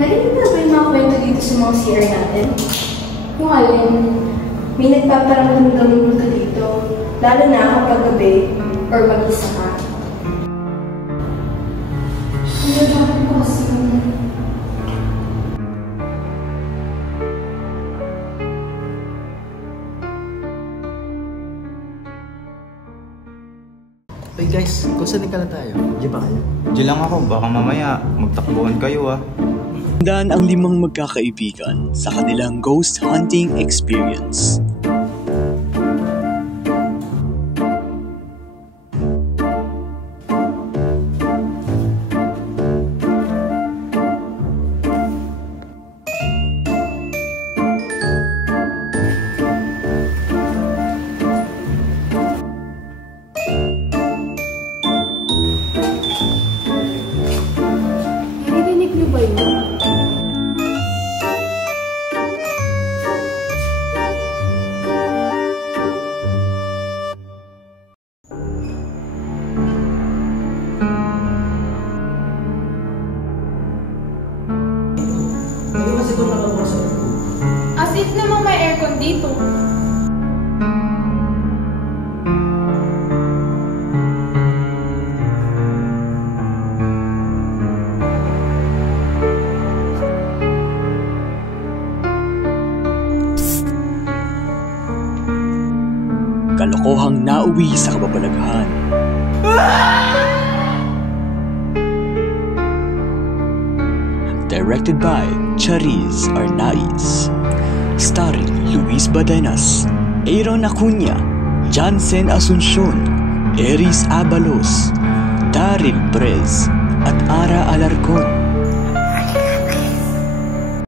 Narinig na ba yung mga kwento dito sa mga CR natin? Kung alin, may nagpaparamdam ka dito, lalo na kapag gabi or mag-isa ka. Ano bakit ko kasi Hey guys, kung saan ka na tayo? Diyan ba kayo? Diyan lang ako, baka mamaya magtakbuhan kayo ah. Tandaan ang 5 magkakaibigan sa kanilang ghost hunting experience. Narinig niyo ba yun? Hindi kasi ito nakapasok. As if namang may aircon dito. Kalokohang nauwi sa kababalaghan. Directed by Chariz Arnaiz. Starring Luis Badenas, Aaron Acuña, Jansen Asuncion, Eris Abalos, Daryl Perez, at Ara Alarcon.